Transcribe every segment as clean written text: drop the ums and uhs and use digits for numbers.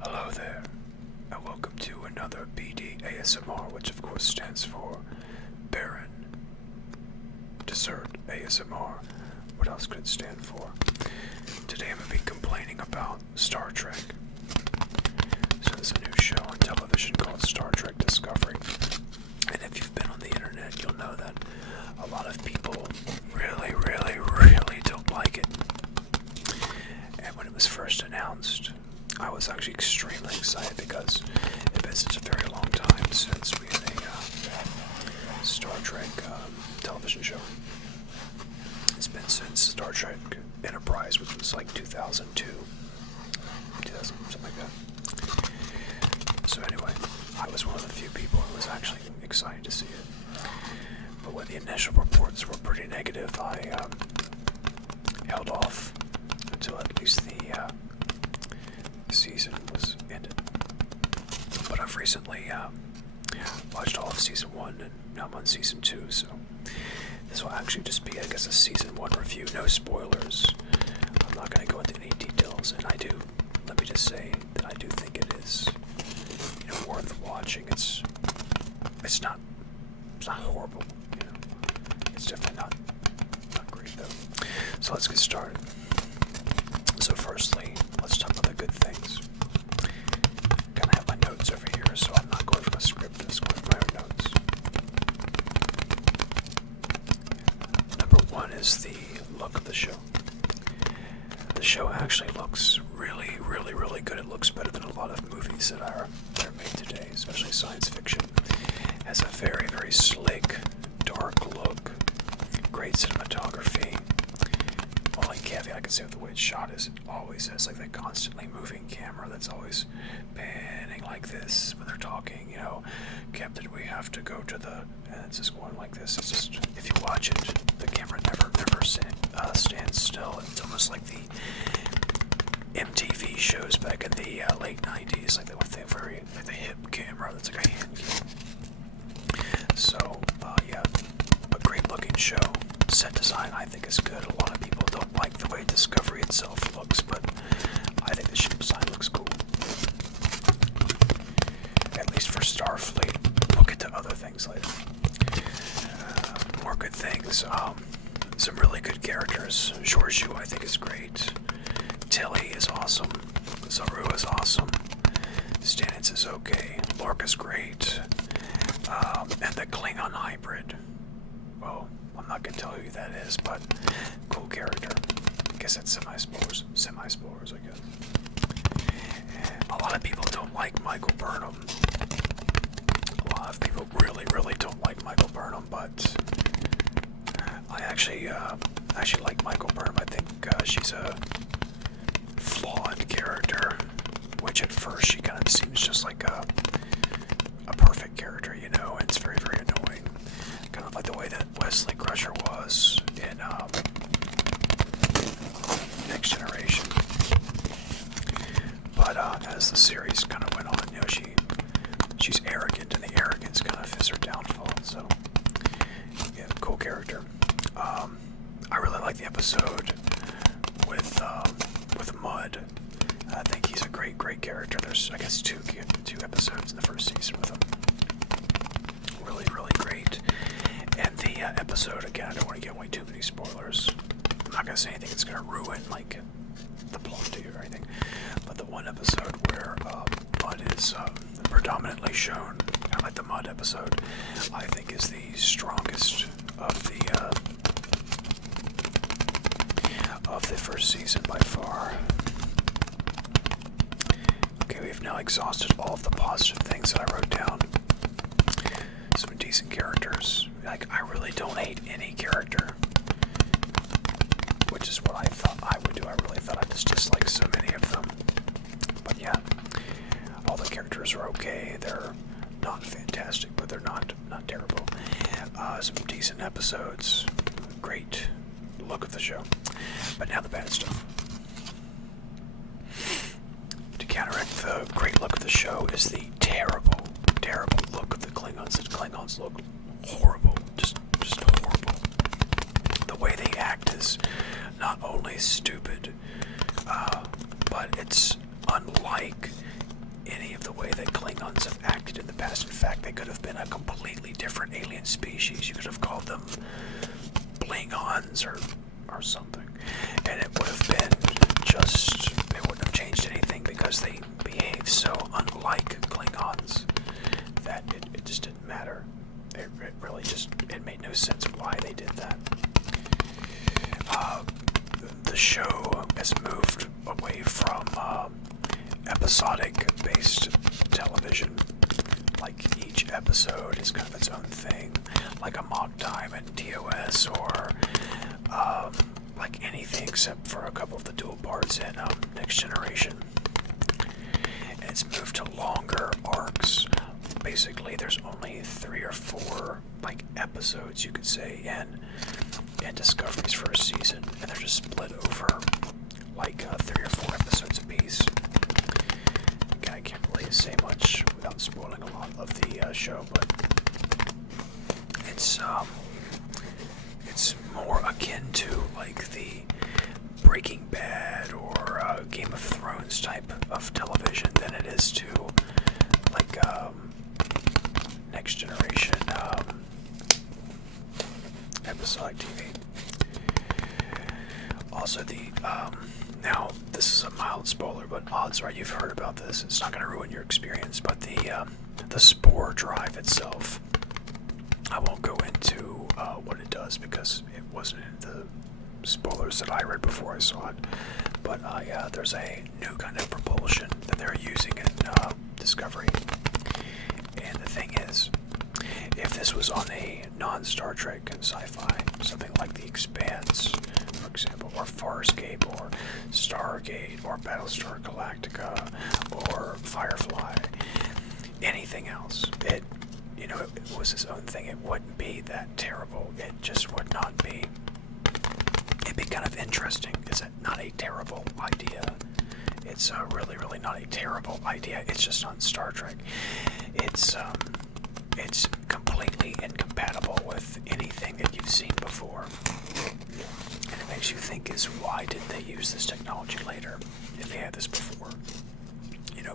Hello there, and welcome to another BD ASMR, which of course stands for Baron Dessert ASMR. What else could it stand for? Today I'm going to be complaining about Star Trek. So there's a new show on television called Star Trek Discovery. And if you've been on the internet, you'll know that a lot of people really don't like it. And when it was first announced, I was actually extremely excited because it's been such a very long time since we had a Star Trek television show. It's been since Star Trek Enterprise, which was like 2002, 2000, something like that. So anyway, I was one of the few people who was actually excited to see it. But when the initial reports were pretty negative, I held off until at least the season was ended. But I've recently watched all of season 1, and now I'm on season 2, so this will actually just be, I guess, a season 1 review. No spoilers. I'm not going to go into any details, and let me just say that I do think it is, worth watching. It's not horrible, It's definitely not great though. So let's get started. So firstly, let's talk about the good things. I kind of have my notes over here, so I'm not going from a script, I'm just going from my own notes. Number 1 is the look of the show. The show actually looks really good. It looks better than a lot of movies that are made today, especially science fiction. It has a very slick, dark look, great cinematography. Only caveat I can say with the way it's shot is it always has like that constantly moving camera that's always panning like this when they're talking, Captain, we have to go to the, and it's just going like this. It's just, if you watch it, the camera never stands still. It's almost like the MTV shows back in the late 90s, like with the hip camera that's like a hand cam. So, yeah, a great looking show. Set design I think is good. A lot of people don't like the way Discovery itself looks, but I think the ship design looks cool. At least for Starfleet. We'll get to other things later. More good things. Some really good characters. Georgiou I think is great. Tilly is awesome. Saru is awesome. Stannis is okay. Lorca's great. And the Klingon hybrid. Well, I'm not going to tell you who that is, but cool character. I guess that's semi-spoilers, I guess. A lot of people don't like Michael Burnham. A lot of people really don't like Michael Burnham, but I actually like Michael Burnham. I think she's a flawed character, which at first she kind of seems just like a perfect character, and it's very annoying. Kind of like the way that Wesley Crusher was in Next Generation. But as the series kind of went on, she's arrogant, and the arrogance kind of is her downfall. So, yeah, cool character. I really like the episode with Mud. I think he's a great character. There's, I guess, two episodes in the first season with him. Really great. And the episode, again, I don't want to give away too many spoilers. I'm not going to say anything that's going to ruin, like, the plot to you or anything. But the one episode where Mud is predominantly shown, kind of like the Mud episode, I think is the strongest of the first season by far. Okay, we've now exhausted all of the positive things that I wrote down. Some decent characters. Like, I really don't hate any character, which is what I thought I would do. I really thought I just disliked so many of them. But yeah, all the characters are okay. They're not fantastic, but they're not terrible. Some decent episodes. Great look of the show. But now the bad stuff. To counteract the great look of the show is the terrible look of the Klingons. The Klingons look horrible, just horrible. The way they act is not only stupid, but it's unlike any of the way that Klingons have acted in the past. In fact, they could have been a completely different alien species. You could have called them Klingons or something. And it would have been just, it wouldn't have changed anything because they behave so unlike Klingons that it just didn't matter. It really just, it made no sense why they did that. The show has moved away from episodic-based television. Like each episode is kind of its own thing, like a mock time in TOS, or like anything except for a couple of the dual parts in Next Generation. And it's moved to longer arcs. Basically, there's only 3 or 4 like episodes, you could say, in Discoveries for a season, and they're just split over like 3 or 4 episodes apiece. Again, I can't really say much without spoiling a lot of the show, but it's more akin to like the Breaking Bad or Game of Thrones type of television than it is to like Next Generation episodic TV. Also, now this is a mild spoiler, but odds are you've heard about this. It's not going to ruin your experience, but the spore drive itself, I won't go into what it does because it wasn't in the spoilers that I read before I saw it. But yeah, there's a new kind of propulsion that they're using in Discovery. And the thing is, if this was on a non-Star Trek sci-fi, something like The Expanse, for example, or Farscape, or Stargate, or Battlestar Galactica, or Firefly, anything else, it was its own thing. It wouldn't be that terrible. It just would not be. It'd be kind of interesting. It's not a terrible idea. It's really, really not a terrible idea. It's just on Star Trek. It's completely incompatible with anything that you've seen before. And it makes you think, why did they use this technology later if they had this before?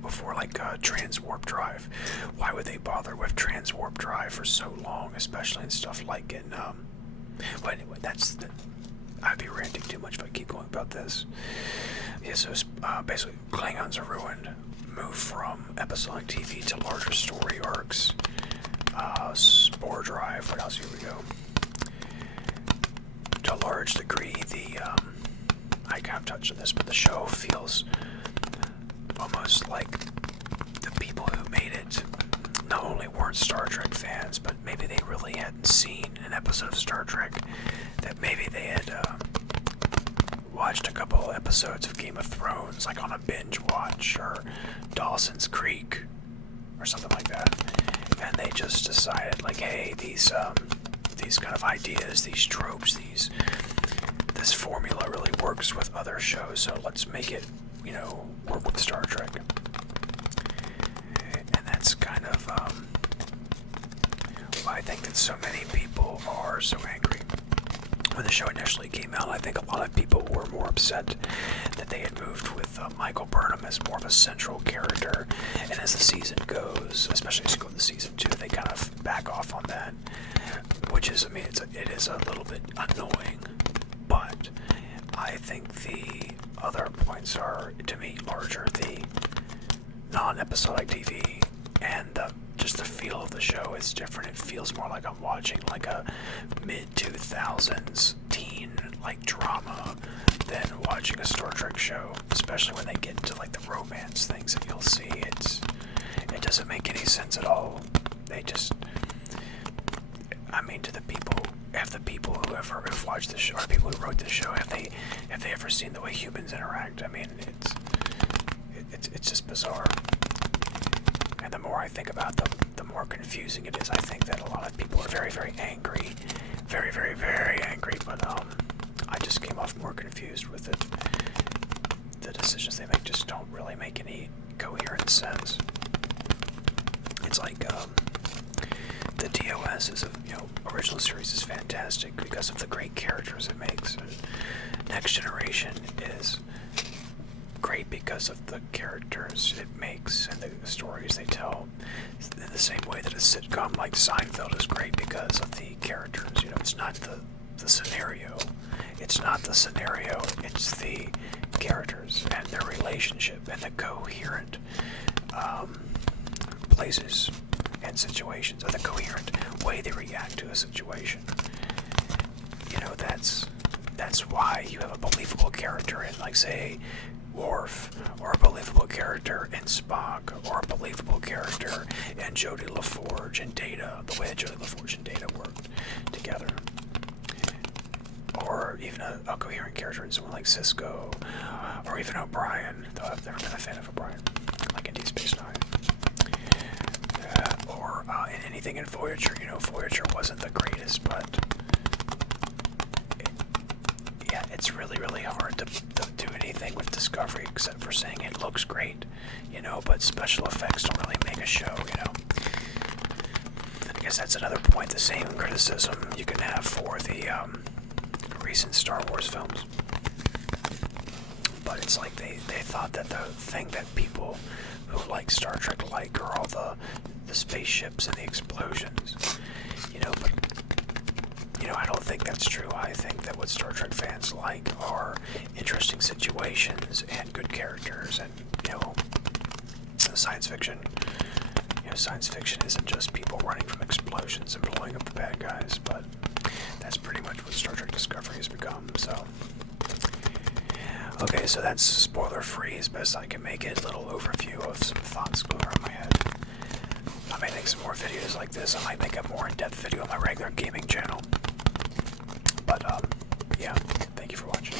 Before like transwarp drive. Why would they bother with transwarp drive for so long, especially in stuff like in well, anyway, I'd be ranting too much if I keep going about this. Yeah, so basically Klingons are ruined, move from episodic TV to larger story arcs. Spore drive, what else? Here we go. To a large degree, I kind of touched on this, but the show feels almost like the people who made it not only weren't Star Trek fans, but maybe they really hadn't seen an episode of Star Trek, that maybe they had watched a couple episodes of Game of Thrones, like on a binge watch, or Dawson's Creek, or something like that, and they just decided, like, hey, these kind of ideas, these tropes, this formula really works with other shows, so let's make it, work with Star Trek. And that's kind of why I think that so many people are so angry. When the show initially came out, I think a lot of people were more upset that they had moved with Michael Burnham as more of a central character. And as the season goes, especially as you go to season 2, they kind of back off on that. Which is, it is a little bit annoying. But I think the other points are, to me, larger. The non-episodic TV and just the feel of the show is different. It feels more like I'm watching like a mid-2000s teen like drama than watching a Star Trek show, especially when they get into like the romance things that you'll see. It doesn't make any sense at all. They just, to the people who've watched this show, or people who wrote this show, have they ever seen the way humans interact? It's just bizarre. And the more I think about them, the more confusing it is. I think that a lot of people are very, very angry. Very, very, very angry, but I just came off more confused with it. The decisions they make just don't really make any coherent sense. It's like the TOS is original series is fantastic because of the great characters it makes. And Next Generation is great because of the characters it makes and the stories they tell. In the same way that a sitcom like Seinfeld is great because of the characters. You know, it's not the scenario. It's not the scenario. It's the characters and their relationship and the coherent places and situations, or the coherent way they react to a situation. You know, that's why you have a believable character in, like, say, Worf, or a believable character in Spock, or a believable character in Jodie LaForge and Data, the way that Jodie LaForge and Data worked together. Or even a coherent character in someone like Cisco, or even O'Brien, though I've never been a fan of O'Brien, like in Deep Space Nine. Or in anything in Voyager. You know, Voyager wasn't the greatest, but yeah, it's really, really hard to do anything with Discovery except for saying it looks great, you know, but special effects don't really make a show, you know. I guess that's another point, the same criticism you can have for the recent Star Wars films. But it's like they thought that the thing that people who like Star Trek like are all the spaceships and the explosions, you know, but you know, I don't think that's true. I think that what Star Trek fans like are interesting situations and good characters, and, you know, science fiction. You know, science fiction isn't just people running from explosions and blowing up the bad guys, but that's pretty much what Star Trek Discovery has become, so. Okay, so that's spoiler-free as best I can make it. A little overview of some thoughts going around my head. I may make some more videos like this. I might make a more in-depth video on my regular gaming channel. But, yeah, thank you for watching.